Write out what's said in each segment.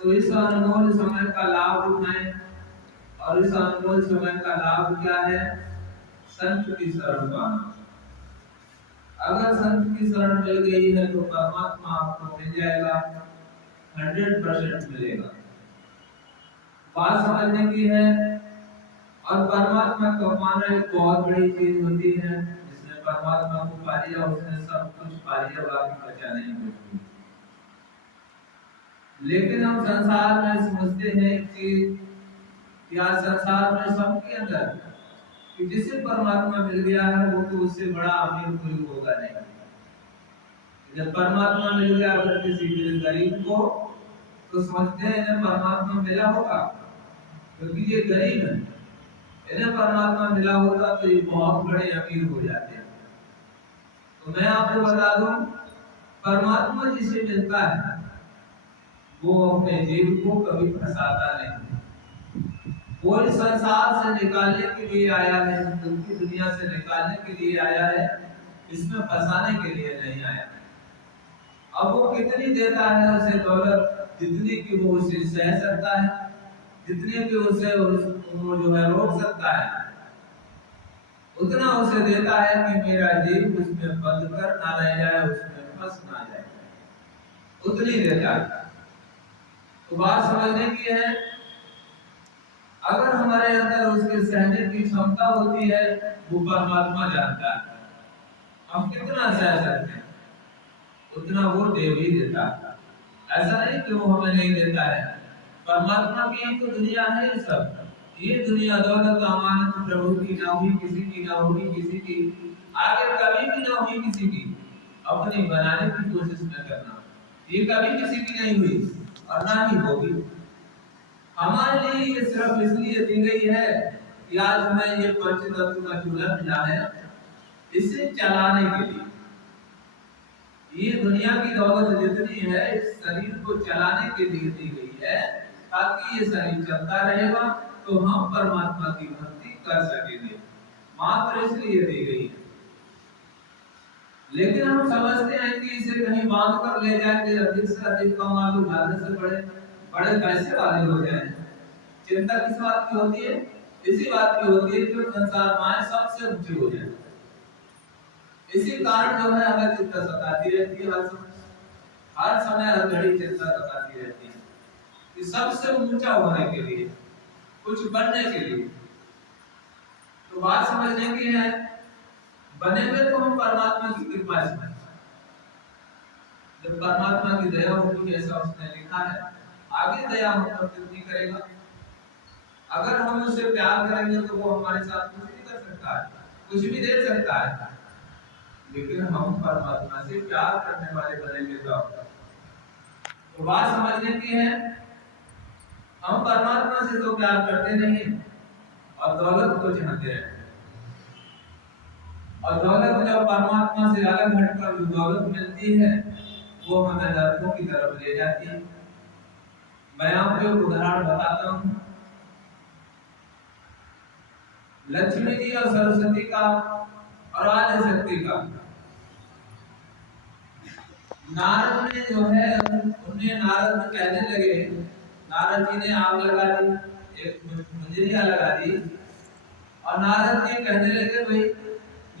तो इस अनमोल समय का लाभ उठाएं। और इस अनमोल समय का लाभ क्या है? संत की शरण पाना। अगर संत की शरण मिल गई है तो परमात्मा आपको मिल जाएगा, 100% मिलेगा। बात समझने की है। और परमात्मा को पाना एक बहुत बड़ी चीज होती है। जिसने परमात्मा को पा लिया उसने सब कुछ पा लिया, बाकी बचा नहीं कुछ। लेकिन हम संसार में समझते हैं कि या संसार में सबके अंदर कि जिसे परमात्मा मिल गया है वो तो उससे बड़ा अमीर कोई होगा नहीं। जब परमात्मा मिल गया अगर किसी गरीब को, तो समझते हैं इन्हें परमात्मा मिला होगा, क्योंकि ये गरीब है। इन्हें परमात्मा मिला होता तो ये बहुत बड़े अमीर हो जाते हैं। तो मैं आपको बता दूं, परमात्मा जिसे मिलता है वो अपने जीव को कभी फंसाता नहीं। वो इस संसार से निकालने के लिए आया है, इस दुनिया से निकालने के लिए आया है, इसमें फंसाने के लिए नहीं आया। अब वो कितनी देता है उसे दौलत, जितनी की वो उसे सह सकता है, जितनी की उसे वो जो है रोक सकता है, उतना उसे देता है कि मेरा जीव उसमें बंद कर ना रह जाए, उसमें फंस ना जाए, उतनी देता है। तो बात समझने की है। अगर हमारे अंदर उसके सहने की क्षमता होती है, वो परमात्मा जानता है हम कितना सह सकते हैं, उतना वो दे भी देता है। ऐसा नहीं कि वो हमें नहीं देता है। परमात्मा की ही तो दुनिया है ये सब। ये दुनिया दौलत अमानत प्रभु की ना हुई, किसी की ना होगी, किसी की आगे कभी भी ना हुई, किसी की अपनी बनाने की कोशिश न करना। ये कभी किसी की नहीं हुई और ना ही होगी। हमारे लिए ये सिर्फ इसलिए दी गई है कि आज हमें ये पंचतत्व का चूल्हा मिला है, इसे चलाने के लिए। ये दुनिया की दौलत जितनी है इस शरीर को चलाने के लिए दी गई है, ताकि ये शरीर चलता रहेगा तो हम परमात्मा की भक्ति कर सकेंगे, मात्र इसलिए दी गई है। लेकिन हम समझते हैं कि इसे कहीं बांध कर ले जाएंगे, अधिक से अधिक कमा लो, ज्यादा से बड़े बड़े पैसे वाले हो जाएंगे। चिंता किस बात की होती है? इसी बात की होती है कि संसार माया सबसे ऊंची हो जाए। इसी कारण जो है हमें चिंता सताती रहती है, हर समय हर घड़ी चिंता सताती रहती है कि सबसे ऊंचा होने के लिए, कुछ बनने के लिए। तो बात समझने की है, बनेंगे तो हम परमात्मा की कृपा से। जब परमात्मा की दया होगी, जैसा उसने लिखा है, आगे दया हम पर कितनी करेगा। अगर हम उसे प्यार करेंगे तो वो हमारे साथ कुछ भी कर सकता है, कुछ भी दे सकता है। लेकिन हम परमात्मा से प्यार करने वाले बनेंगे तो बात समझने की है। हम परमात्मा से तो प्यार करते नहीं और दौलत को चाहते हैं। और दौलत जब परमात्मा से अलग हटकर जो दौलत मिलती है वो हमें नरकों की तरफ ले जाती है। मैं आपको एक उदाहरण बताता हूँ। लक्ष्मी जी और सरस्वती का और आदि शक्ति का। नारद ने जो है उन्हें नारद कहने लगे, नारद जी ने आग लगा दी, एक मंजरिया लगा दी, और नारद जी कहने लगे भाई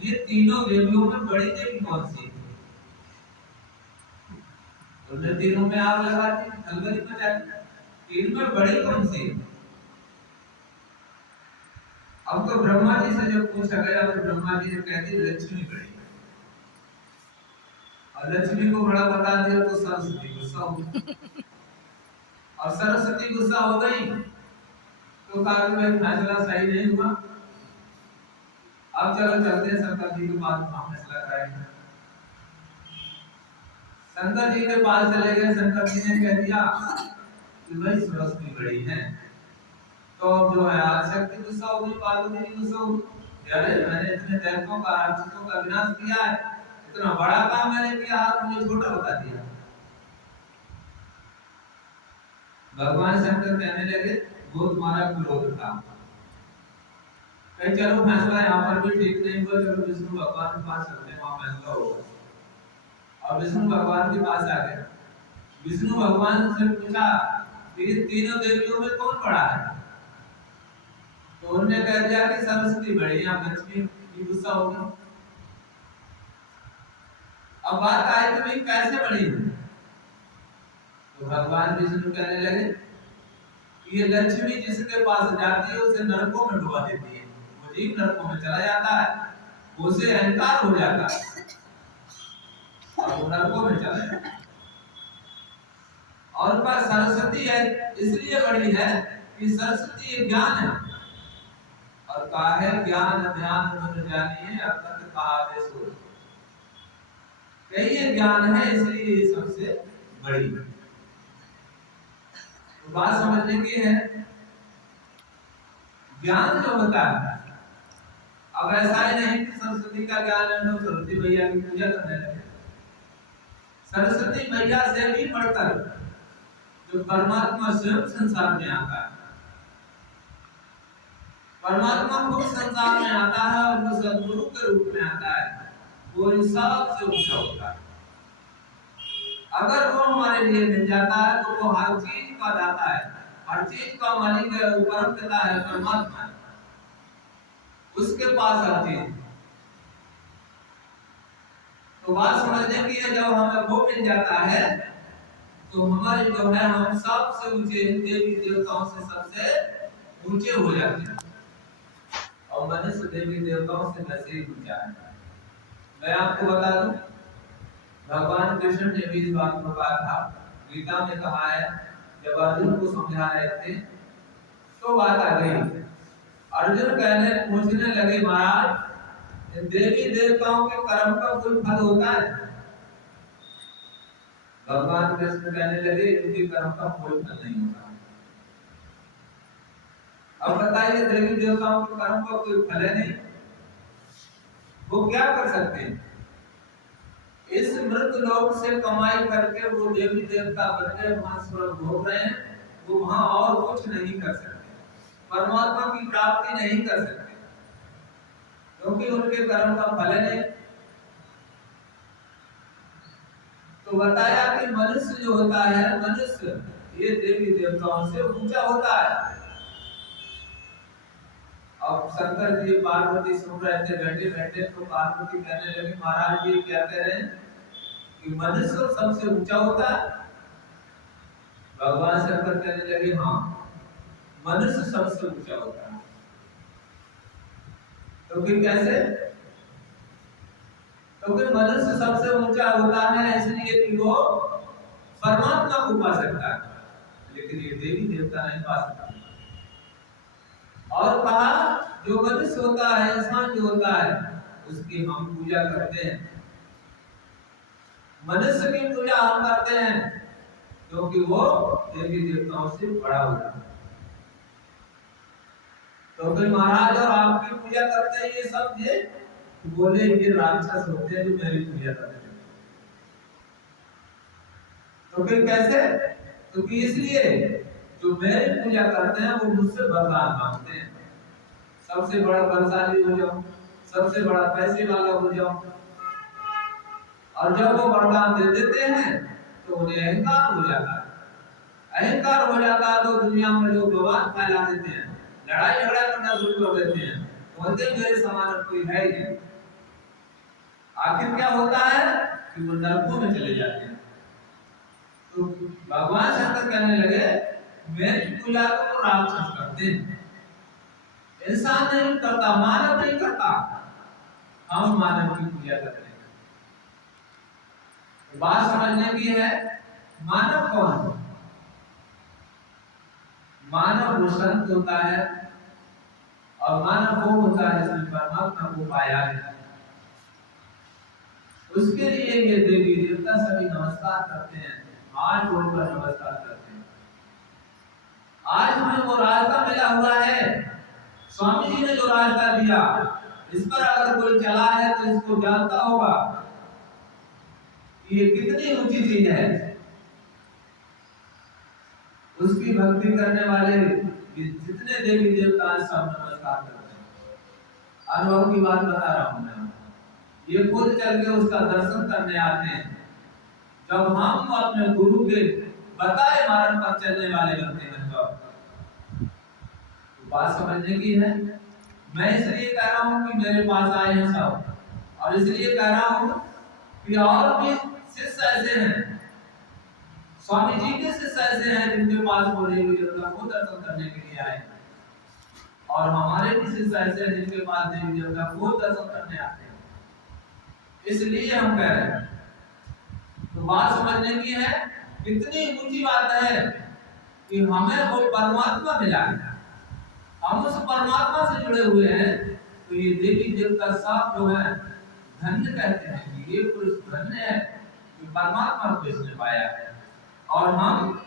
ये तीनों देवियों में बड़ी देवी कौन सी? उन्होंने तीनों में आग लगा दी, हलगरी मचा दी, तीन में बड़ी कौन सी? अब तो ब्रह्मा जी से जब पूछा गया तो ब्रह्मा जी ने कह दी लक्ष्मी बड़ी, और लक्ष्मी को बड़ा बता दिया तो सरस्वती गुस्सा हो गई। और सरस्वती गुस्सा हो गई तो कहा कि भाई फैसला सही नहीं हुआ, अब चलो चलते हैं शंकर जी के पास, फैसला कराएंगे। शंकर जी के पास चले गए। शंकर जी ने कह दिया कि भाई सरस्वती बड़ी है। तो जो है आदिशक्ति गुस्सा हो गई, पार्वती जी गुस्सा हो गई, अरे मैंने इतने दैत्यों का राक्षसों का विनाश किया है, इतना बड़ा काम मैंने किया, आप मुझे छोटा बता दिया। भगवान शंकर कहने लगे वो तुम्हारा क्रोध था, कहीं चलो फैसला यहाँ पर भी ठीक नहीं हुआ, चलो विष्णु भगवान के पास चलते हैं, वहां फैसला होगा। और विष्णु भगवान के पास आ गए। विष्णु भगवान से पूछा तीनों देवियों में कौन बड़ा है? तो उन्होंने कह दिया कि सरस्वती बड़ी, यहाँ लक्ष्मी की गुस्सा होगी। अब बात आई तो भाई कैसे बड़ी है? तो भगवान विष्णु कहने लगे कि ये लक्ष्मी जिसके पास जाती है उसे नरकों में डुबा देती है, वो जीव नरकों में चला जाता है, उसे अहंकार हो जाता है और वो नरकों में चला जाता है। और पर सरस्वती है इसलिए बड़ी है कि सरस्वती एक ज्ञान है, और कहा है ज्ञान ध्यान मन जानिए अकथ कहावे सो, कई ज्ञान है इसलिए ये सबसे बड़ी है। तो बात समझने की है, ज्ञान जो होता है, अब ऐसा ही नहीं कि सरस्वती का ज्ञान है तो सरस्वती मैया की पूजा करने लगे। सरस्वती मैया से भी बढ़कर जो परमात्मा स्वयं संसार में आता है, परमात्मा खुद संसार में आता है और वो सद्गुरु के रूप में आता है, वो सबसे ऊंचा होता है। अगर वो हमारे लिए मिल जाता है तो वो हर चीज का दाता है, हर चीज का मालिक है, परम पिता है, परमात्मा है, उसके पास हर चीज। तो बात समझने की है, जब हमें वो मिल जाता है तो हमारे जो है हम सबसे ऊंचे देवी देवताओं से सबसे ऊंचे हो जाते हैं, और मनुष्य देवी देवताओं से वैसे ही ऊंचा है। मैं आपको बता दूं, भगवान कृष्ण ने भी इस बात को कहा था, गीता में कहा है, जब अर्जुन को समझा रहे थे तो बात आ गई। अर्जुन पूछने लगे, महाराज देवी देवताओं के कर्म का कोई फल होता है? भगवान कृष्ण कहने लगे, इनके कर्म का कोई फल नहीं होता। अब बताइए, देवी देवताओं के कर्म का कोई फल है नहीं, वो क्या कर सकते हैं? इस मृत लोक से कमाई करके वो देवी देवता बनके वहां स्वर्ग भोग रहे हैं, वो वहां और कुछ नहीं कर सकते, परमात्मा की प्राप्ति नहीं कर सकते, क्योंकि उनके कर्म का फल नहीं। तो बताया कि मनुष्य जो होता है, मनुष्य ये देवी देवताओं से ऊंचा होता है। अब शंकर जी पार्वती सुन रहे थे बैठे बैठे, तो पार्वती कहने लगी, महाराज जी क्या कह रहे हैं कि मनुष्य सबसे ऊंचा होता है? भगवान शंकर कहने लगे, हाँ मनुष्य सबसे ऊंचा होता है। तो फिर कैसे? तो फिर मनुष्य सबसे ऊंचा होता है इसलिए कि वो परमात्मा को पा सकता है, लेकिन ये देवी देवता नहीं पा सकता। और कहा जो मनुष्य होता है, इंसान जो होता है, उसकी हम पूजा करते हैं। मनुष्य की पूजा हम करते हैं क्योंकि वो देवी देवताओं से बड़ा होता है। तो फिर महाराज और आपकी पूजा करते हैं ये सब, ये बोले ये राक्षस होते हैं जो मेरी पूजा करते हैं। तो फिर कैसे? तो इसलिए जो मेरी पूजा करते हैं वो मुझसे वरदान मांगते हैं, सबसे बड़ा बलशाली हो जाऊं, सबसे बड़ा पैसे वाला हो जाऊं, और जब वो वरदान दे देते हैं तो उन्हें अहंकार हो जाता है। अहंकार हो जाता है तो दुनिया में लोग विवाद फैला देते हैं, लड़ाई झगड़ा करना शुरू कर देते हैं, बोलते मेरे समान कोई है ही नहीं। आखिर क्या होता है कि वो नरकों में चले जाते हैं। तो भगवान शंकर कहने लगे, मेरी पूजा तो राक्षस करते हैं, इंसान नहीं करता, मानव नहीं करता, हम मानव की पूजा करते हैं। बात समझने की है, मानव कौन है? मानव वो संत होता है, और मानव वो होता है जिसने परमात्मा को पाया है। उसके लिए ये देवी देवता सभी नमस्कार करते हैं, हाथ जोड़कर नमस्कार करते हैं। आज हमें वो रास्ता मिला हुआ है, स्वामी जी ने जो रास्ता दिया, इस पर अगर कोई चला है तो इसको जानता होगा ये कितनी ऊंची चीज है। उसकी भक्ति करने वाले जितने देवी देवता सब नमस्कार करते हैं। अनुभव की बात बता रहा हूं मैं, ये खुद चल के उसका दर्शन करने आते हैं। जब हम अपने गुरु के बताए मार्ग पर चलने वाले बनते हैं। तो बात समझने की है। मैं इसलिए कह रहा हूँ कि मेरे पास आए हैं सब, और इसलिए कह रहा हूँ कि और भी शिष्य ऐसे हैं, स्वामी जी के शिष्य ऐसे हैं जिनके पास बोले हुए देवता को दर्शन करने के लिए आए हैं, और हमारे भी शिष्य ऐसे हैं जिनके पास देवी देवता को दर्शन करने आते हैं। इसलिए हम कह रहे हैं, तो बात समझने की है। कितनी ऊंची बात है कि हमें वो परमात्मा मिला है, हम उस परमात्मा से जुड़े हुए हैं। तो ये देवी देवता सब जो है धन्य कहते हैं कि ये पुरुष धन्य है कि परमात्मा को इसने पाया है, और हम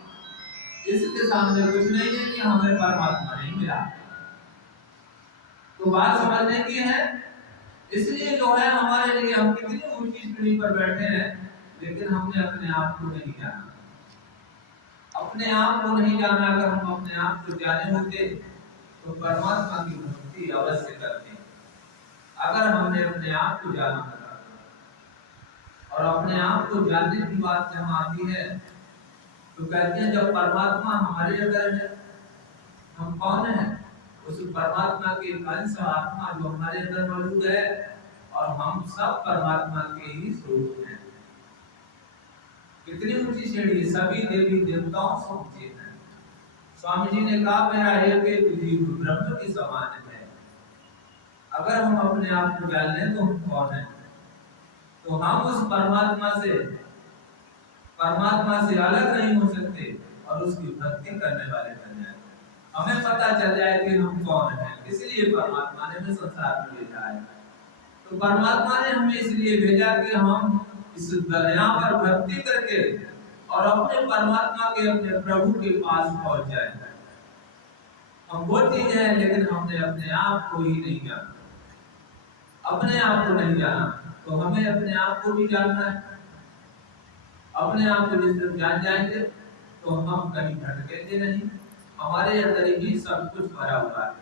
इसके सामने कुछ नहीं है कि हमें परमात्मा नहीं मिला। तो बात समझने की है। इसलिए जो है हमारे लिए हम कितनी ऊंची सीढ़ी पर बैठे हैं, लेकिन हमने अपने आप को नहीं जाना। अपने आप को नहीं जाना। अगर हम अपने आप को जाने होते तो परमात्मा की भक्ति अवश्य करते। अगर हमने अपने आप को जाना होता, और अपने आप को जानने की बात जहाँ आती है तो कहते हैं जब परमात्मा हमारे अंदर है, हम कौन है? उस परमात्मा के अंश आत्मा जो हमारे अंदर मौजूद है, और हम सब परमात्मा के ही स्वरूप हैं। कितनी ऊंची श्रेणी, सभी देवी देवताओं से ऊंचे हैं। स्वामी जी ने कहा मेरा एक जीव ब्रह्म के समान है। अगर हम अपने आप को जान लें तो हम कौन है, तो हम उस परमात्मा से अलग नहीं हो सकते, और उसकी भक्ति करने वाले बन जाए। हमें पता चल जाए कि हम कौन हैं। इसलिए परमात्मा ने हमें संसार में भेजा है। तो परमात्मा ने हमें इसलिए भेजा कि हम इस दुनिया पर भक्ति करके और अपने परमात्मा के, अपने प्रभु के पास पहुंच जाए। हम वो चीज है, लेकिन हमने अपने आप को ही नहीं जाना। अपने आप को नहीं जाना, तो हमें अपने आप को भी जानना है। अपने आप को जिस दिन जान जाएंगे तो हम कहीं भटकेंगे नहीं, हमारे अंदर ही सब कुछ भरा हुआ है।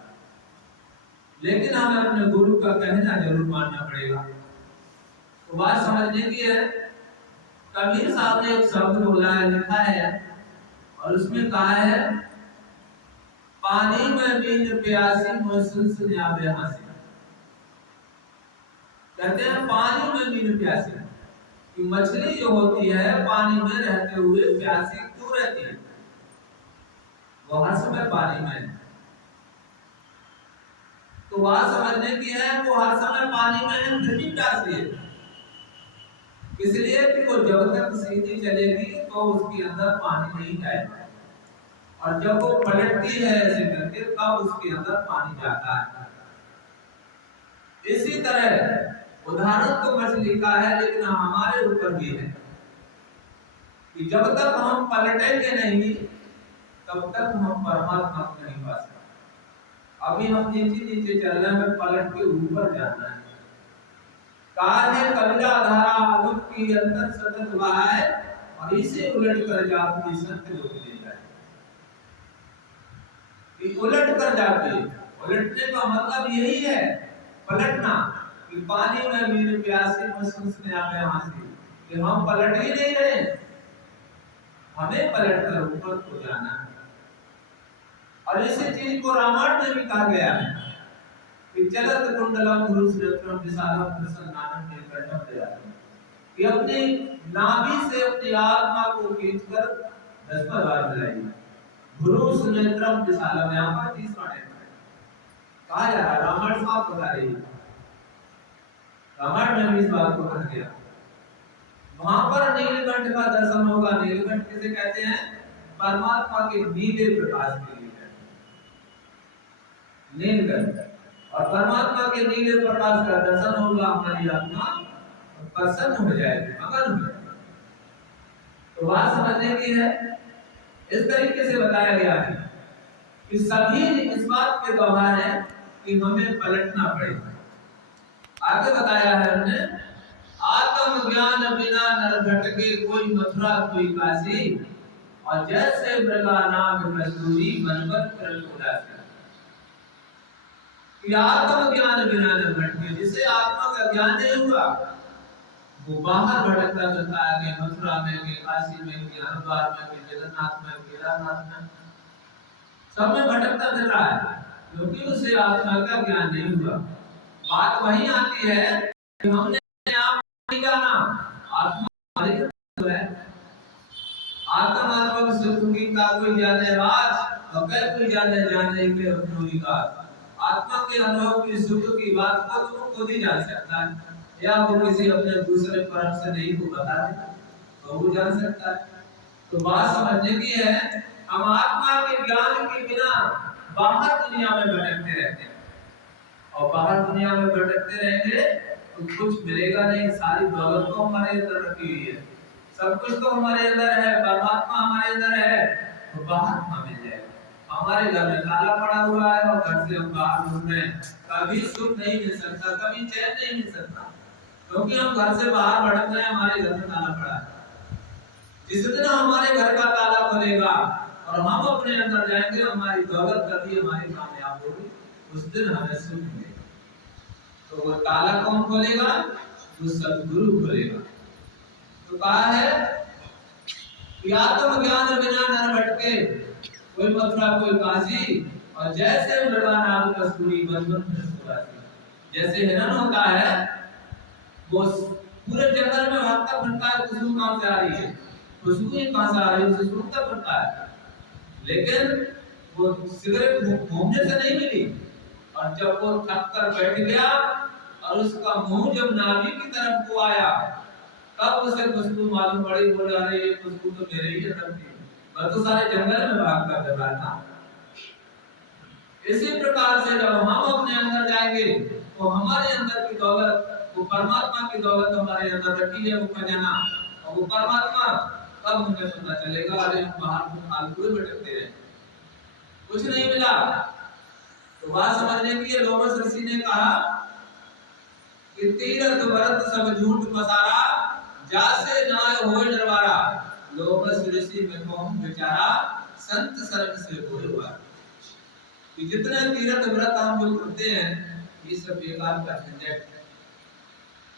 लेकिन हमें अपने गुरु का कहना जरूर मानना पड़ेगा। तो बात समझने की है। कबीर साहब ने एक शब्द बोला है, लिखा है, और उसमें कहा है पानी में नींद प्यासी महसूस न्याबे हासिल। कहते हैं पानी में नींद प्यासी, कि मछली जो होती है पानी में रहते हुए प्यासी क्यों रहती है? वो हर समय पानी में। तो बात समझने की है, वो हर समय पानी में नहीं प्यासी है, इसलिए कि वो जब तक सीधी चलेगी तो उसके अंदर पानी नहीं जाएगा, और जब वो पलटती है ऐसे करके तब उसके अंदर पानी जाता है। इसी तरह उदाहरण तो मछली का है, लेकिन हमारे ऊपर भी है कि जब तक हम पलटेंगे नहीं तब तक हम परमात्मा को नहीं पा सकते। अभी हम नीचे नीचे चल रहे हैं, पलट के ऊपर जाना है। काहे कविता धारा आलोक की अंतर सतत बहाए, और इसे उलट कर जाती सत्य लोग ले जाए। कि उलट कर जाती है, उलटने का मतलब यही है, पलटना। कि पानी में मीन प्यासे महसूस में आवे हासिल, कि हम पलट ही नहीं रहे, हमें पलट कर ऊपर को जाना है। और इसी चीज को रामायण में भी कहा गया है कि चलत कुंडलम गुरु श्रेष्ठम विशालम प्रसन्नानंद के कंठम दे जाते हैं, कि अपनी नाभि से अपनी आत्मा को खींचकर 10 बार मिलाइए। गुरु सुनेत्रम विशालम, यहाँ पर 30 बार कहा जा रहा है। रामायण साफ बता रही है, रामायण में इस बात को कहा गया। वहां पर नीलकंठ का दर्शन होगा। नीलकंठ किसे कहते हैं? परमात्मा के नीले प्रकाश के लिए नीलकंठ, और परमात्मा के नीले प्रकाश का दर्शन होगा, हमारी आत्मा प्रसन्न हो जाएगी, मगन हो जाएगी। तो बात समझने की है। इस तरीके से बताया गया है कि सभी इस बात के गवाह हैं कि हमें पलटना पड़ेगा। आगे बताया है हमने, आत्म ज्ञान बिना नर भटके, कोई मथुरा कोई काशी, और जैसे मृगा नाग कस्तूरी मनवर कर उदासी। कि आत्म ज्ञान बिना नर भटके, जिसे आत्मा का ज्ञान नहीं हुआ, वो बाहर भटकता फिरता है, कि मथुरा में, कि काशी में, कि हरिद्वार में, कि जगन्नाथ में, केदारनाथ में, सब में भटकता फिर रहा है, क्योंकि उसे आत्मा का ज्ञान नहीं हुआ। बात वही आती है कि हमने आप नहीं जाना, आत्मा हमारे अंदर है। आत्मा सुख की का कोई जाने राज, और कह कोई जाने जाने के अपनों का। आत्मा के अनुभव की सुख की बात को तुम खुद ही जान सकता है, या वो किसी अपने दूसरे परम से नहीं को बता दे तो वो जान सकता है। तो बात समझने की है, हम आत्मा के ज्ञान के बिना बाहर दुनिया में भटकते रहते हैं, और बाहर दुनिया में भटकते रहेंगे तो कुछ मिलेगा नहीं। सारी दौलत तो हमारे अंदर रखी हुई है, सब कुछ तो हमारे अंदर है, परमात्मा हमारे अंदर है, तो बाहर कहाँ मिल जाएगा। हमारे घर में ताला पड़ा हुआ है और घर से हम बाहर घूम रहे हैं, कभी सुख नहीं मिल सकता, कभी चैन नहीं मिल सकता, क्योंकि हम घर से बाहर भटक रहे हैं, हमारे घर में ताला पड़ा है। जिस दिन हमारे घर का ताला खुलेगा और हम अपने अंदर जाएंगे, हमारी दौलत कभी हमारी कामयाब होगी, उस दिन हमें सुख मिलेगा। तो वो ताला कौन खोलेगा? वो सद्गुरु खोलेगा। तो कहा है कि आत्म ज्ञान बिना नर भटके, कोई मथुरा कोई काशी, और जैसे मृगा नाम कस्तूरी बंधन सुरासी। जैसे हिरण होता है, वो पूरे जंगल में भागता फिरता है, खुशबू कहां से आ रही है, खुशबू ही कहां से आ रही है, उसे सूंघता फिरता है, लेकिन वो सिगरेट घूमने से नहीं मिली। और जब वो थक कर बैठ गया और उसका मुंह जब नाभि की तरफ को आया, तब उसे खुशबू मालूम पड़ी। बोला, अरे ये खुशबू तो मेरे ही अंदर थी, मैं तो सारे जंगल में भाग कर कर रहा था। इसी प्रकार से जब हम अपने अंदर जाएंगे तो हमारे अंदर की दौलत, वो परमात्मा की दौलत हमारे अंदर रखी है, वो खजाना, और वो परमात्मा तब हमें पता चलेगा। अरे हम बाहर तो फालतू ही भटकते रहे, कुछ नहीं मिला। तो बात समझने की है, लोमस ऋषि ने कहा कि तीरथ व्रत सब झूठ पसारा, जासे नाय होय डरवारा। लोमस ऋषि में कौन बेचारा, संत शरण से होय हुआ। कि जितने तीर्थ व्रत हम जो करते हैं, ये सब बेकार का झंझट है,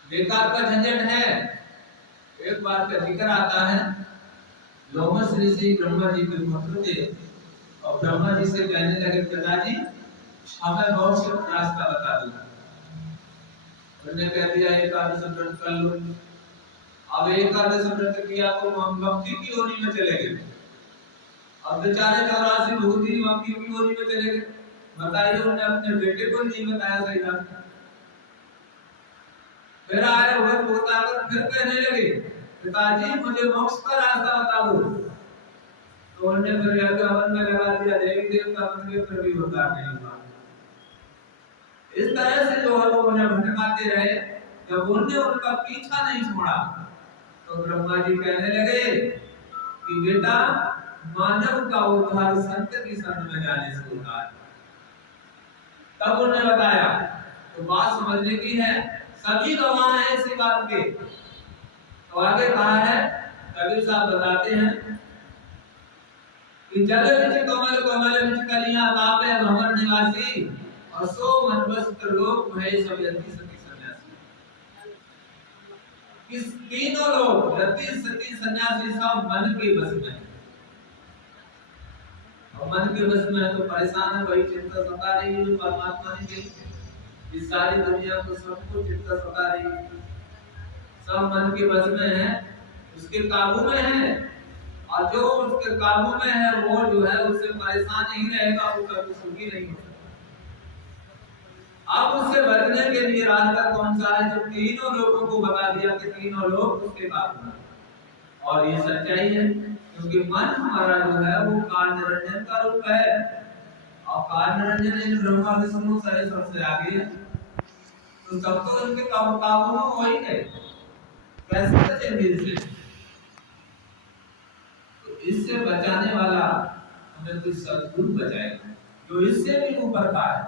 बेकार का झंझट है। एक बार का जिक्र आता है, लोमस ऋषि ब्रह्मा जी के पुत्र थे, और ब्रह्मा जी से कहने लगे, पिताजी हमें बहुत से रास्ता बता दो। उन्होंने कह दिया, एकादश व्रत कर लो। अब एकादश व्रत किया तो हम भक्ति की ओर में चले गए। अब बेचारे 84 भूति भक्ति की ओर में चले गए। बताइए, उन्होंने अपने बेटे को नहीं बताया सही रास्ता। फिर आए हुए पोता कर फिर कहने लगे, पिताजी मुझे मोक्ष का रास्ता बता दो। तो उन्होंने फिर यज्ञ हवन में लगा दिया, देवी देवता बन के, फिर भी उद्धार नहीं हुआ। इस तरह से जो है वो उन्हें भटकाते रहे। जब उन्होंने उनका पीछा नहीं छोड़ा तो ब्रह्मा जी कहने लगे कि बेटा, मानव का उद्धार संत की शरण में जाने से होता है। तब उन्होंने बताया। तो बात समझने की है, सभी गवाह हैं इसी बात के। तो आगे कहा है, कबीर साहब बताते हैं कि जग विच कमल कमल विच कलियां तापे भंवर निवासी, और सो मन वस्त्र लोक भय सब यति सती सन्यासी। किस तीनों लोग यति सती सन्यासी सब मन के बस में, और मन के बस में है तो परेशान है, वही चिंता सता रही है परमात्मा ने की। इस सारी दुनिया को सबको चिंता सता रही है, सब मन के बस में है, उसके काबू में है, और जो उसके काबू में है वो जो है उससे परेशान नहीं रहेगा, वो कभी सुखी नहीं होगा। अब उससे बचने के लिए रास्ता कौन सा है? जो तीनों लोगों को बता दिया कि तीनों लोग उसके काबू में, और ये सच्चाई है, क्योंकि मन हमारा जो है वो काल निरंजन का रूप है, और काल निरंजन ब्रह्मा विष्णु सारे सबसे आगे है, तो सब तो उनके काबू में हो ही गए, कैसे बचेंगे इससे? तो इससे बचाने वाला हमें कोई सद्गुरु बचाएगा, जो इससे भी ऊपर का है,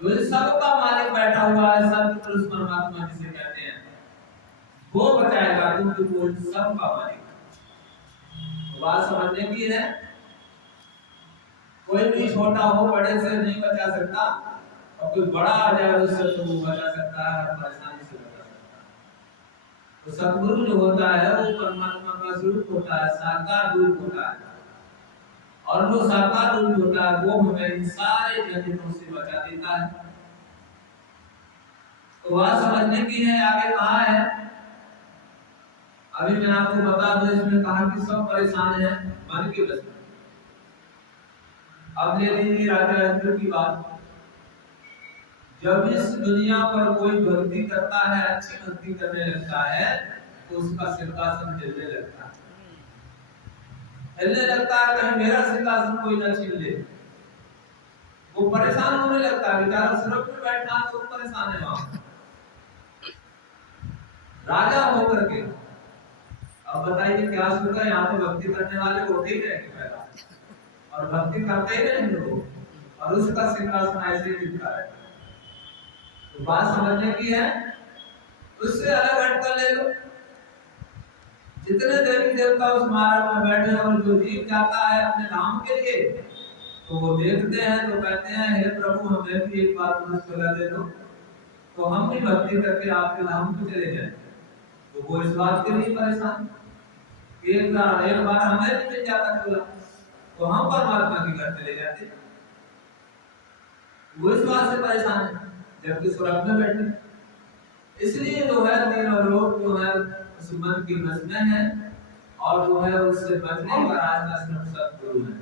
जो इस सब का मालिक बैठा हुआ है, सब पुरुष परमात्मा जिसे कहते हैं, वो बचाएगा, क्योंकि वो सब का मालिक है। बात समझने की है, कोई भी छोटा हो बड़े से नहीं बचा सकता, और कोई बड़ा आ जाए उससे तो वो बचा सकता है, हर परेशानी से बचा सकता है। तो सद्गुरु जो होता है वो परमात्मा का स्वरूप होता है, साकार रूप होता है। और वो साकार रूप होता है वो हमें इन सारे जगतों से बचा देता है। तो बात समझने की है। आगे कहा है, अभी मैं आपको बता दूं, इसमें कहा कि सब परेशान है मन के वजह। अब ले लीजिए राजा इंद्र की बात। जब इस दुनिया पर कोई भक्ति करता है, अच्छी भक्ति करने लगता है, तो उसका सिंहासन हिलने लगता है, हिलने लगता है, कहीं मेरा सिंहासन कोई न छीन ले। वो परेशान होने लगता है, बेचारा सिर्फ पे बैठा तो परेशान है वहां राजा होकर के। अब बताइए क्या सुनता है, यहाँ पे भक्ति करने वाले होते ही रहेंगे पहला, और भक्ति करते ही रहेंगे लोग, और उसका सिंहासन ऐसे ही दिखता है। तो बात समझने की है। उससे अलग हटकर ले लो, जितने देवी देवता उस महाराज में बैठे और जो जीव जाता है अपने नाम के लिए, तो वो देखते हैं तो कहते हैं हे प्रभु हमें भी एक बार मनुष्य दे दो, तो हम भी भक्ति करके आपके नाम पे चले जाएं। तो वो इस बात के लिए परेशान, एक बार हमें भी मिल जाता चला तो हम परमात्मा के घर चले जाते। वो इस बात से परेशान है जबकि स्वर्ग में बैठे। इसलिए जो है तीनों लोग जो है उस मन की बस में है, और जो है उससे बचने का रास्ता सिर्फ सद्गुरु है।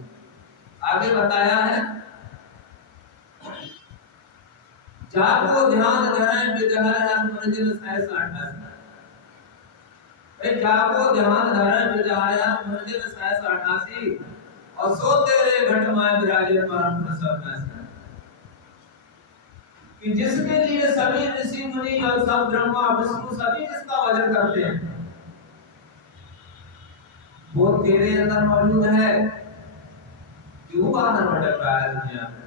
आगे बताया है, जाको ध्यान धरें विजहर हर मंजिल सहस अठासी। जाको ध्यान धरें विजहर हर मंजिल सहस अठासी, और सो तेरे घट में विराजे परम प्रसन्न। कि जिसके लिए सभी ऋषि मुनि और सब ब्रह्मा विष्णु सभी जिसका भजन करते हैं, वो तेरे अंदर मौजूद है। क्यों बाहर भटक रहा है दुनिया में,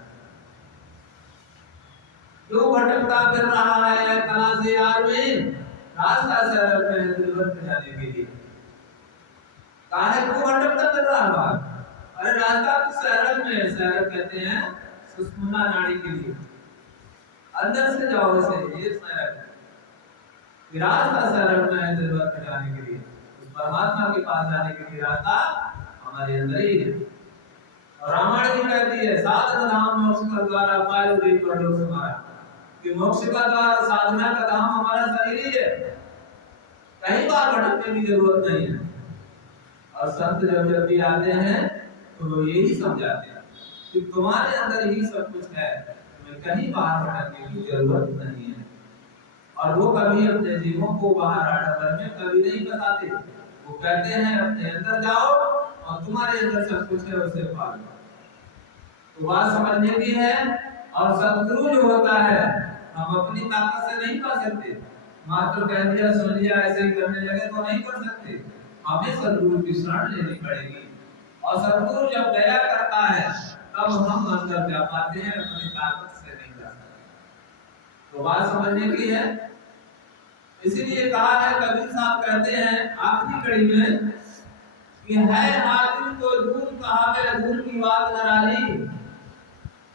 क्यों भटकता फिर रहा है कला से यार में, रास्ता सरल में दिलबर जाने के लिए। काहे क्यों भटकता फिर रहा है? अरे रास्ता तो सरल में, सरल कहते हैं सुषुम्ना नाड़ी के लिए, अंदर से जाओ इसे, ये सरल है। रास्ता सरल में दिलबर जाने के लिए, उस परमात्मा के पास जाने के लिए रास्ता हमारे अंदर ही है। और रामायण जी कहती है साधन धाम मोक्ष का द्वार पायो रे परलोक हमारा, कि मोक्ष का द्वार साधना का धाम हमारा शरीर ही है, कहीं बार भटकने की जरूरत नहीं है। और संत जब भी आते हैं तो वो यही समझाते हैं कि तुम्हारे अंदर ही सब कुछ है, तुम्हें कहीं बाहर भटकने की जरूरत नहीं है। और वो कभी अपने जीवों को बाहर आडंबर में कभी नहीं बताते, वो कहते हैं अपने अंदर जाओ और तुम्हारे अंदर सब कुछ है उसे पालो। तो बात समझने की है। और सद्गुरु जो होता है हम अपनी ताकत से नहीं पा सकते, मात्र कह दिया सुन लिया ऐसे ही करने लगे तो नहीं कर सकते, हमें सद्गुरु की शरण लेनी पड़ेगी। और सद्गुरु जब दया करता है तब हम अंदर जा पाते हैं, अपनी ताकत से नहीं जा सकते। तो बात समझने की है। इसीलिए कहा है, कबीर साहब कहते हैं आखिरी कड़ी में कि है हाजिर को दूर कहा में दूर की बात न डाली,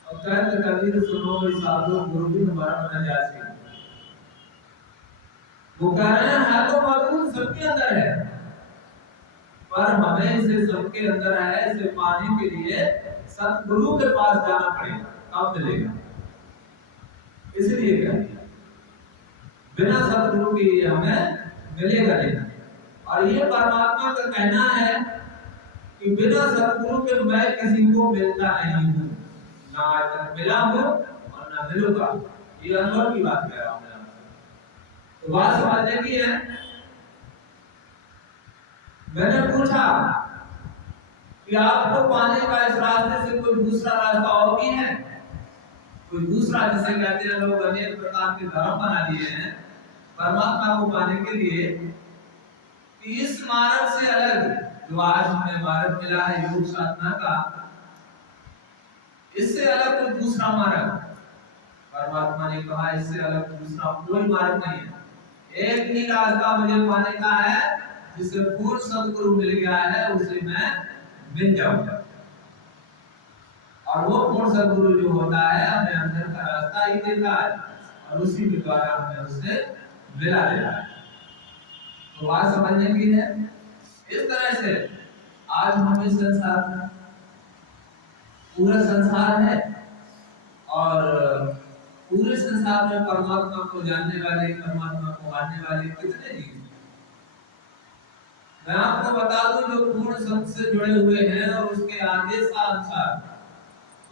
और कहते कबीर सुनो साधु गुरु बिन मरण न जासी। वो कह रहे हैं है तो मौजूद सबके अंदर है, पर हमें इसे सबके अंदर है, इसे पाने के लिए सतगुरु के पास जाना पड़ेगा, तब मिलेगा। इसलिए कहते हैं बिना सतगुरु के हमें मिलेगा नहीं। और ये परमात्मा का कहना है कि बिना सतगुरु के मैं किसी को मिलता नहीं हूँ, ना आज तक मिला हूँ और ना मिलूंगा। ये अनुभव की बात कह रहा हूँ मैं। तो बात समझने की है। मैंने पूछा कि आपको पाने का इस रास्ते से कोई दूसरा रास्ता और भी है, कोई दूसरा, जिसे कहते हैं लोग अनेक प्रकार के धर्म बना लिए हैं परमात्मा को पाने के लिए, कि इस मार्ग से अलग जो आज हमें मार्ग मिला है योग साधना का, इससे अलग कोई दूसरा मार्ग परमात्मा ने कहा इससे अलग दूसरा कोई मार्ग नहीं है। एक ही रास्ता मुझे पाने का है, जिसे पूर्ण सद्गुरु मिल गया है उसे मैं मिल जाऊंगा। और वो पूर्ण सद्गुरु जो होता है हमें अंदर का रास्ता ही देता है और उसी के द्वारा हमें उससे मिला देता है। तो बात समझने की है। इस तरह से आज हम इस संसार में, पूरा संसार है और पूरे संसार में परमात्मा को जानने वाले, परमात्मा को मानने वाले कितने जीव हैं। मैं आपको बता दूं, जो पूर्ण संत से जुड़े हुए हैं और उसके आदेशानुसार,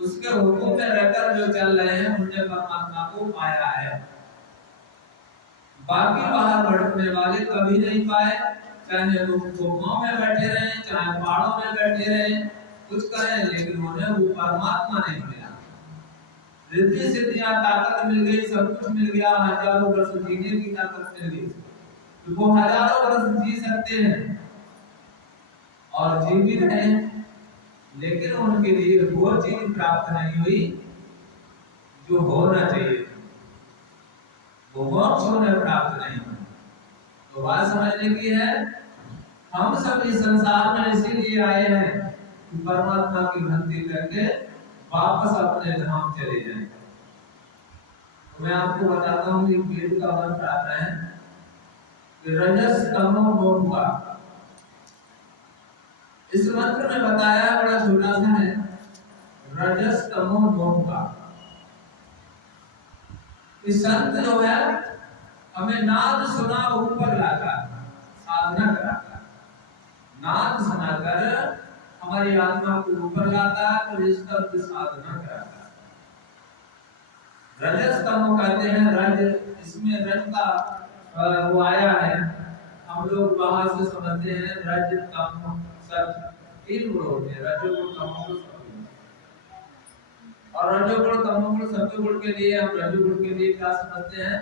उसके हुक्म में रहकर जो चल रहे हैं, उन्होंने परमात्मा को पाया है। बाकी बाहर भटकने वाले कभी नहीं पाए, चाहे वो गुफाओं में बैठे रहे, चाहे पहाड़ों में बैठे रहे, कुछ करें, लेकिन उन्हें वो परमात्मा नहीं मिला। रिद्धि सिद्धियां, ताकत मिल गई, सब कुछ मिल गया, हजारों वर्ष जीने की ताकत मिल गई, तो वो हजारों वर्ष जी सकते हैं और जी भी रहे हैं, लेकिन उनके लिए वो चीज प्राप्त नहीं हुई जो होना चाहिए, वो मोक्ष उन्हें प्राप्त नहीं हुआ। तो बात समझने की है, हम सब इस संसार में इसीलिए आए हैं कि परमात्मा की भक्ति करके वापस अपने धाम चले जाएं। तो मैं आपको बताता हूँ, एक वेद का मंत्र आता है कि रजस तमो मोह। इस मंत्र में बताया, बड़ा छोटा सा है, रजस तमो मोह। इस संत जो है हमें नाद सुना ऊपर लाता, साधना कराता, नाद सुनाकर हमारी आत्मा को ऊपर लाता है, तो इस तरह की साधना कराता। रजस तमो कहते हैं, रज, इसमें रज का वो आया है, हम लोग बाहर से समझते हैं रज तम सब तीन गुण होते हैं, रजोगुण तमोगुण सत्वगुण। और रजोगुण तमोगुण सत्वगुण के लिए, हम रजोगुण के लिए क्या समझते हैं,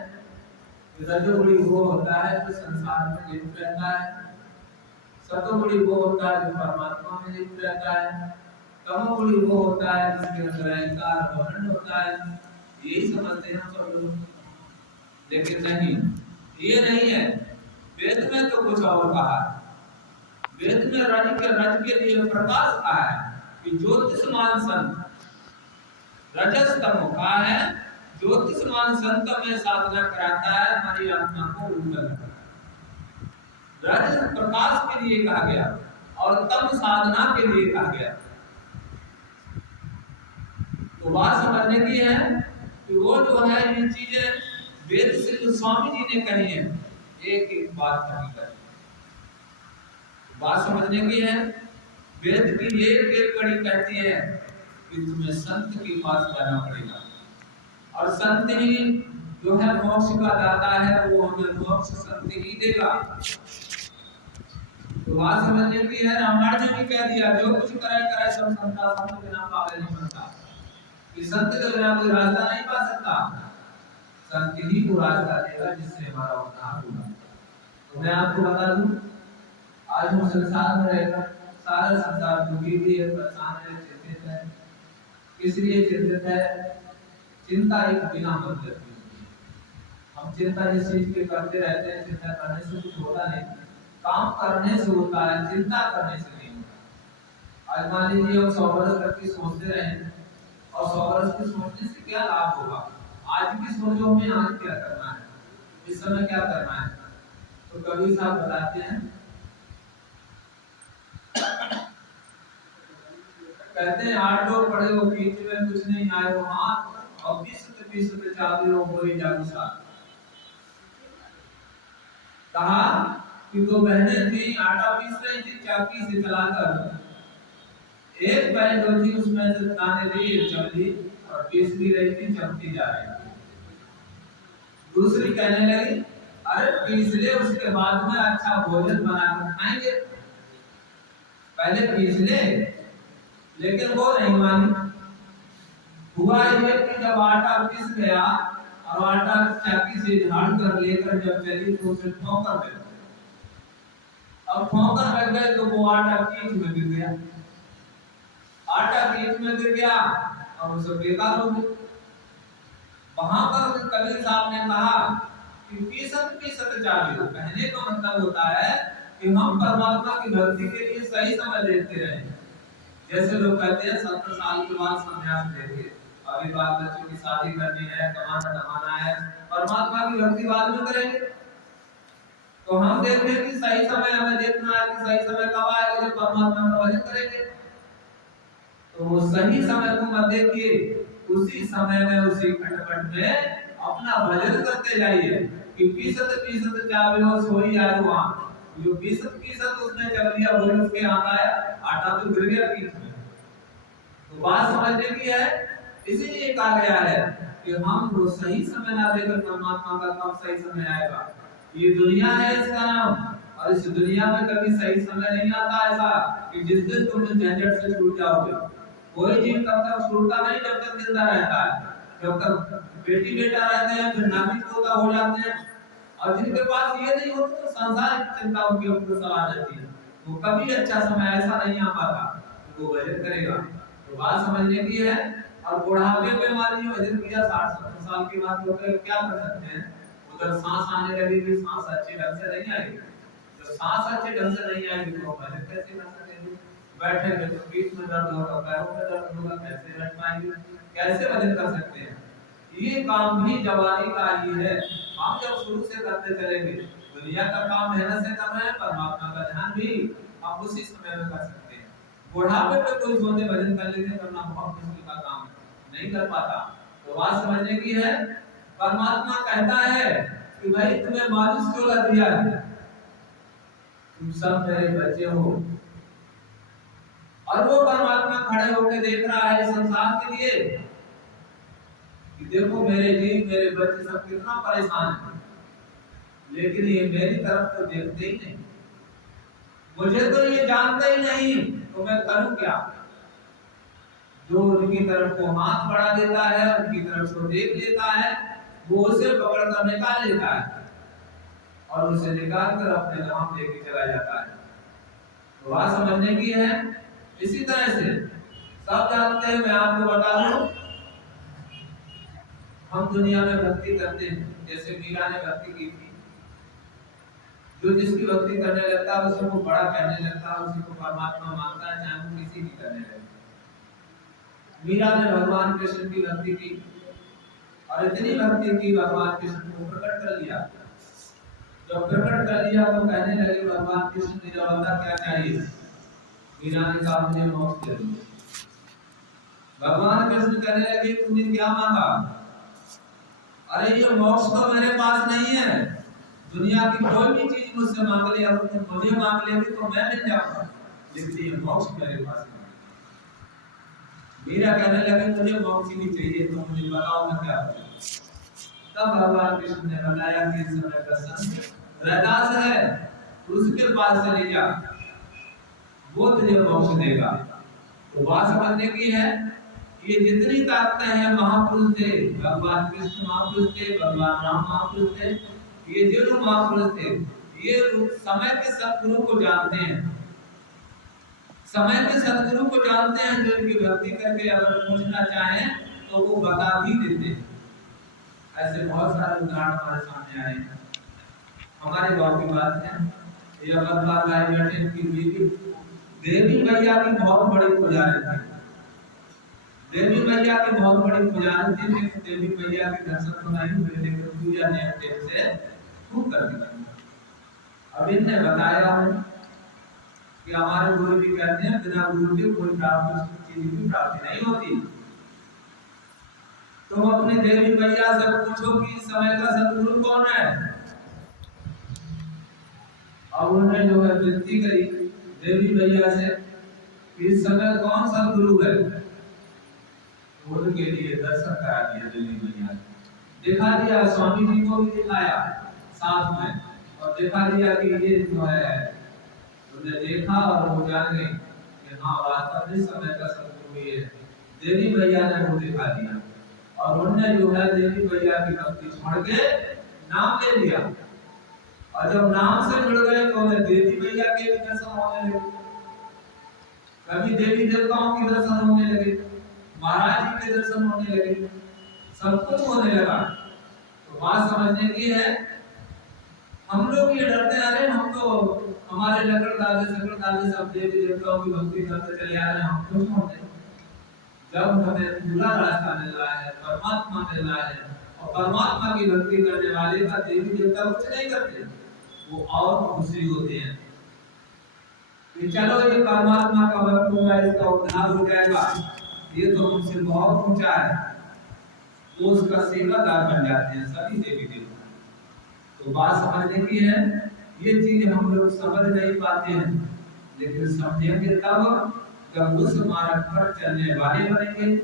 रजोगुणी वो होता है जो संसार में लिप्त रहता है, सतोगुणी वो होता है जो परमात्मा में लिप्त रहता है, तमोगुणी वो होता है जिसके अंदर अहंकार घमंड होता है। यही समझते हैं सब लोग, लेकिन नहीं, ये नहीं है। वेद में तो कुछ और कहा है। वेद में रज के लिए प्रकाश कहा है कि ज्योतिषमान संत, रजस तमो कहा है, ज्योतिषमान संत में साधना कराता है, हमारी आत्मा को ऊपर करता है। रज प्रकाश के लिए कहा गया और तम साधना के लिए कहा गया। तो बात समझने की है कि वो जो है, ये चीजें वेद सिद्ध स्वामी जी ने कही है, एक एक बात कही कर। बात समझने की है, वेद की एक एक कड़ी कहती है कि तुम्हें संत के पास जाना पड़ेगा, और संत ही जो है मोक्ष का दाता है, वो हमें मोक्ष संत ही देगा। तो बात समझने की है, रामायण ने भी कह दिया, जो कुछ करे करे सब संता, संत बिना पावे नहीं बनता। कि संत के बिना कोई रास्ता नहीं पा सकता, संत ही को रास्ता देगा जिससे हमारा उद्धार होगा। तो मैं आपको बता दूं, आज हम संसार में रहकर सारा संसार दुखी भी है, परेशान है, चिंतित है। किस लिए चिंतित है? चिंता एक बिना मतलब की। हम चिंता जिस चीज की करते रहते हैं, चिंता करने से कुछ होता नहीं, काम करने से होता है, चिंता करने से नहीं होता। आज मान लीजिए हम 100 वर्ष तक की सोचते रहे, और 100 वर्ष की सोचने से क्या लाभ होगा? आज की सोचो हमें आज क्या करना है, इस समय क्या करना है। तो कबीर साहब बताते हैं, कहते हैं 8 लोग पड़े हो बीच में, कुछ नहीं आए हो हाथ, और 20 चाबी लोग बोली जादू सा। कहा कि 2 बहनें थी, आटा पीस रही थी चाकी से चलाकर, एक बहन जो थी उसमें से दाने ली चमड़ी और पीस भी रही थी, चमकी जा रही थी। दूसरी कहने लगी, अरे पीस ले, उसके बाद में अच्छा भोजन बनाकर खाएंगे, पहले पीस ले। लेकिन वो नहीं मानी। हुआ ये कि जब आटा पीस गया और आटा चाकी से झाड़ कर लेकर जब चली, तो उसे ठोकर लग गई। अब ठोकर लग गए तो वो आटा कीच में गिर गया, आटा कीच में गिर गया और उसे बेकार हो गई। वहां पर कबीर साहब ने कहा कि पीसत चाबी। कहने का मतलब होता है कि हम परमात्मा की भक्ति के लिए सही समय लेते रहे। जैसे लोग कहते हैं 70 साल के बाद संन्यास लेंगे, अभी बाल बच्चों की शादी करनी है, कमाना है, परमात्मा की भक्ति बाद में करेंगे। तो हम देखते हैं कि सही समय हमें देखना है कि सही समय कब आएगा जब परमात्मा का भजन करेंगे। तो वो सही समय को मत देखिए, उसी समय में उसी खटपट में अपना भजन करते जाइए कि फीसद चाहे बेहोश हो ही जाए वहां, जो फीसद उसने चल दिया वही उसके हाथ आया, आटा तो गिर गया पीठ में। तो बात समझने की है, इसीलिए कहा गया है कि हम वो सही समय ना देकर परमात्मा का कब सही समय आएगा। ये दुनिया है इसका नाम, और इस दुनिया में कभी सही समय नहीं आता ऐसा कि जिस दिन तुम झंझट से छूट जाओगे। कोई जीव तब तक छूटता नहीं जब तक जिंदा रहता है। जब तक बेटी बेटा रहते हैं फिर नाती पोता हो जाते हैं, और जिनके पास ये नहीं होता तो संसार की चिंता उनके ऊपर सवार रहती है। वो कभी अच्छा समय ऐसा नहीं आ पाता वो भजन करेगा। तो बात समझने की है। और बुढ़ापे में मान लीजिए भजन किया 60-70 साल के बाद तो क्या कर सकते हैं, उधर सांस आने लगेगी, सांस अच्छे ढंग से नहीं आएगी। जब सांस अच्छे ढंग से नहीं आएगी तो भजन कैसे कर सकेंगे। बैठेंगे तो पीठ में दर्द होगा, पैरों में दर्द होगा, कैसे बैठ पाएंगे, कैसे भजन कर सकते हैं। ये काम भी जवानी का ही है। हम जब शुरू से करते चलेंगे, दुनिया का काम मेहनत से कर रहे हैं, परमात्मा का ध्यान भी हम उसी समय में कर सकते हैं। बुढ़ापे पे कोई सोचे भजन कर लेते करना बहुत मुश्किल का काम है, नहीं कर पाता। तो बात समझने की है, परमात्मा कहता है कि भाई तुम्हें मालिश क्यों लग दिया है, तुम सब मेरे बच्चे हो। और वो परमात्मा खड़े होकर देख रहा है संसार के लिए कि देखो मेरे जीव मेरे बच्चे सब कितना परेशान हैं, लेकिन ये मेरी तरफ तो देखते ही नहीं, मुझे तो ये जानते ही नहीं, तो मैं करूं क्या। जो उनकी तरफ को हाथ बढ़ा देता है, उनकी तरफ को देख लेता है, वो उसे पकड़ कर निकाल लेता है और उसे निकाल कर अपने धाम लेके चला जाता है। तो बात समझने की है। इसी तरह से सब जानते हैं, मैं आपको बता दूं, हम दुनिया में भक्ति करते हैं, जैसे मीरा ने भक्ति की थी। जो जिसकी भक्ति करने लगता है उसे वो बड़ा कहने लगता है, उसी को परमात्मा मानता है, चाहे वो किसी की करने लगे। मीरा ने भगवान कृष्ण की भक्ति की और इतनी भक्ति की भगवान कृष्ण को प्रकट कर लिया। जब प्रकट कर लिया तो कहने लगे भगवान कृष्ण मेरा बंदा क्या चाहिए। मीरा ने कहा मुझे मोक्ष दे दो। भगवान कृष्ण कहने लगे तुमने क्या मांगा। अरे ये मोक्ष तो मेरे पास नहीं है, दुनिया की कोई भी चीज मुझसे मांग ले, अगर तुम मुझे मांग लेगे तो मैं मिल जाऊंगा, लेकिन ये मोक्ष मेरे पास नहीं। मीरा कहने लगे मुझे मोक्ष ही चाहिए, तो मुझे बताओ मैं क्या करूं। तब भगवान कृष्ण ने बताया कि इस समय का संत रैदास है, उसके पास चले जा, वो तुझे मोक्ष देगा। तो बात समझने की है, ये जितनी ताकतें हैं महापुरुष थे, भगवान कृष्ण महापुरुष थे, भगवान राम महापुरुष थे, ये जो महापुरुष थे ये समय के सद्गुरु को जानते हैं, समय के सद्गुरु को जानते हैं, जो इनकी भक्ति करके अगर पूछना चाहें तो वो बता भी देते हैं। ऐसे बहुत सारे उदाहरण हमारे सामने आए हैं। हमारे गांव की बात है, ये अवतार गाय बैठे की बीवी देवी मैया की बहुत बड़ी पुजारी थी। देवी मैया की बहुत बड़ी पुजारी थी, लेकिन देवी मैया के दर्शन तो नहीं हुए, लेकिन पूजा नेम से खूब करती थी। अब इनने बताया कि हमारे गुरु जी कहते हैं बिना गुरु के कोई प्राप्ति चीज की प्राप्ति नहीं होती। तुम अपनी देवी मैया से पूछो कि इस समय का सद्गुरु कौन है। अब उन्होंने जो है विनती करी देवी मैया से कि इस समय कौन सद्गुरु है, उनके लिए दर्शन करा दिया देवी मैया ने। दिखा दिया, स्वामी जी को भी दिखाया साथ में, और दिखा दिया कि ये जो है, उन्हें देखा और वो जान गए कि हाँ वास्तव में समय का सद्गुरु ये देवी मैया ने वो दिखा दिया। और उन्होंने जो है देवी मैया की भक्ति छोड़ के नाम ले लिया, और जब नाम से जुड़ गए तो उन्हें देवी मैया के भी दर्शन होने लगे, कभी देवी देवताओं के दर्शन होने लगे, महाराज जी के दर्शन होने लगे, सब कुछ होने लगा। तो बात समझने की है, हम लोग ये डरते आ रहे, हम तो हमारे लकड़ दादे सब देवी देवताओं की भक्ति करते चले आ रहे हैं, हम खुश होते हैं। जब हमें पूरा रास्ता मिल रहा है, परमात्मा मिल रहा है, और परमात्मा की भक्ति करने वाले का देवी देवता कुछ नहीं करते, वो और खुशी होते हैं कि चलो ये परमात्मा का भक्त हुआ, इसका उद्धार हो जाएगा, ये तो हमसे बहुत ऊंचा है, वो उसका सेवादार बन जाते हैं सभी देवी देवता। तो बात समझने की है, ये चीज हम लोग समझ नहीं पाते हैं, लेकिन समझेंगे तब जब उस मार्ग पर चलने वाले बनेंगे,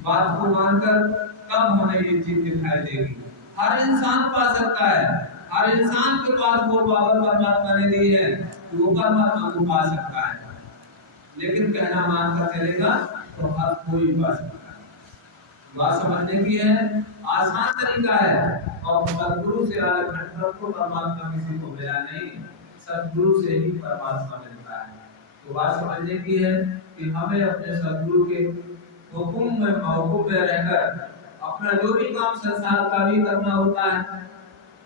बात को मानकर, तब हमें ये चीज दिखाई देगी। हर इंसान पा सकता है, हर इंसान के पास वो पावर परमात्मा ने दी है कि वो परमात्मा को पा सकता है, लेकिन कहना मानकर चलेगा तो हर कोई पा सकता है। बात समझने की है, आसान तरीका है, और सदगुरु से अलग हटकर को परमात्मा किसी को मिला नहीं, सदगुरु से ही परमात्मा मिलता है। तो बात समझने की है कि हमें अपने सदगुरु के हुक्म में मौकूफ में रहकर अपना जो भी काम संसार का भी करना होता है,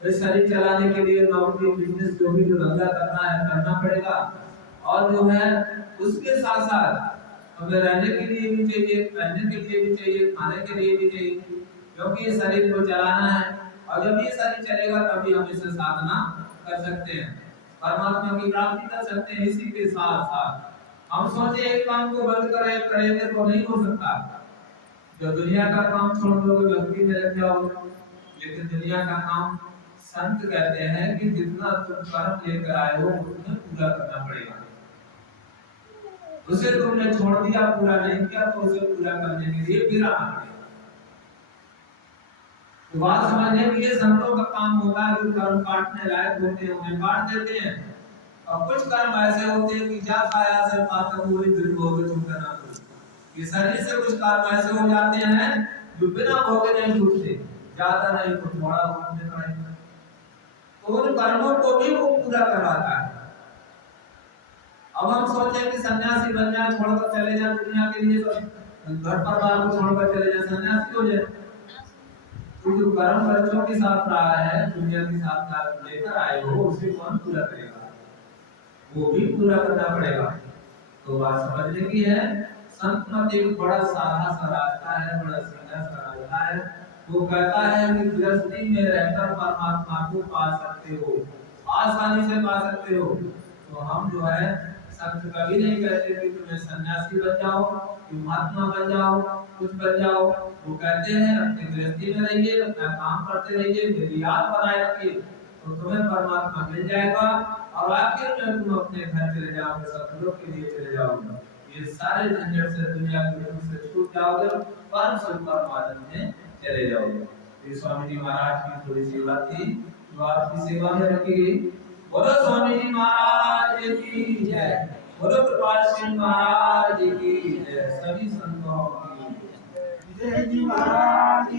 वे शरीर चलाने के लिए नौकरी बिजनेस जो भी धंधा करना है करना पड़ेगा, और जो है उसके साथ साथ हमें रहने के लिए भी चाहिए, पहनने के लिए भी चाहिए, खाने के लिए भी चाहिए, क्योंकि ये शरीर को चलाना है, और जब ये शरीर चलेगा तभी हम इससे साधना कर सकते हैं, परमात्मा की प्राप्ति कर सकते हैं। इसी के साथ साथ हम सोचे एक काम को बंद करें करेंगे तो नहीं हो सकता, जो दुनिया का काम छोड़ दोगे भक्ति में लग जाओगे, लेकिन दुनिया का काम संत कहते हैं कि जितना तुम कर्म लेकर आए हो उतना पूरा करना पड़ेगा। उसे तुमने छोड़ दिया, पूरा नहीं किया, तो उसे पूरा करने के लिए फिर आना पड़ेगा। तो बात समझने के लिए संतों का काम होता है, जो कर्म काटने लायक होते हैं उन्हें काट देते हैं, और कुछ कर्म ऐसे होते हैं कि जा खाया से पाकर पूरी दिन भोगे छूटना ना पड़े। ये शरीर से कुछ कर्म ऐसे हो जाते हैं जो बिना भोगे नहीं छूटते, ज्यादा नहीं तो थोड़ा भोगने पड़ेगा, तो उन कर्मों को भी वो पूरा करवाता है। अब हम सोचे कि सन्यासी बन जाए, छोड़कर चले जाए दुनिया के लिए, तो घर परिवार को छोड़कर चले जाए, सन्यासी हो जाए, तो जो कर्म बच्चों के साथ रहा है, दुनिया के साथ लेकर आए हो, उसे कौन पूरा करेगा? वो भी पूरा करना पड़ेगा। तो बात समझने की है, संत मत एक बड़ा साधा सा रास्ता है, बड़ा सीधा सा रास्ता है। वो कहता है कि गृहस्थी में रहकर परमात्मा को पा सकते हो, आसानी से पा सकते हो। तो हम जो है संत कभी नहीं कहते कि तुम्हें सन्यासी बन जाओ, महात्मा बन जाओ, कुछ बन जाओ। वो कहते हैं अपनी गृहस्थी में रहिए, अपना काम करते रहिए, मेरी याद बनाए रखिए, तो तुम्हें परमात्मा मिल जाएगा, और आखिर में तुम अपने घर चले जाओगे, सतलोक के लिए चले जाओगे, ये सारे झंझट से दुनिया के दुख से छूट जाओगे, परम सुख परमानंद में चले जाओगे। ये स्वामी जी महाराज की थोड़ी सेवा थी, जो आपकी सेवा में रखी गई। बोलो स्वामी जी महाराज की जय, बोलो कृपाल सिंह महाराज की जय, सभी संतों की जय जी महाराज।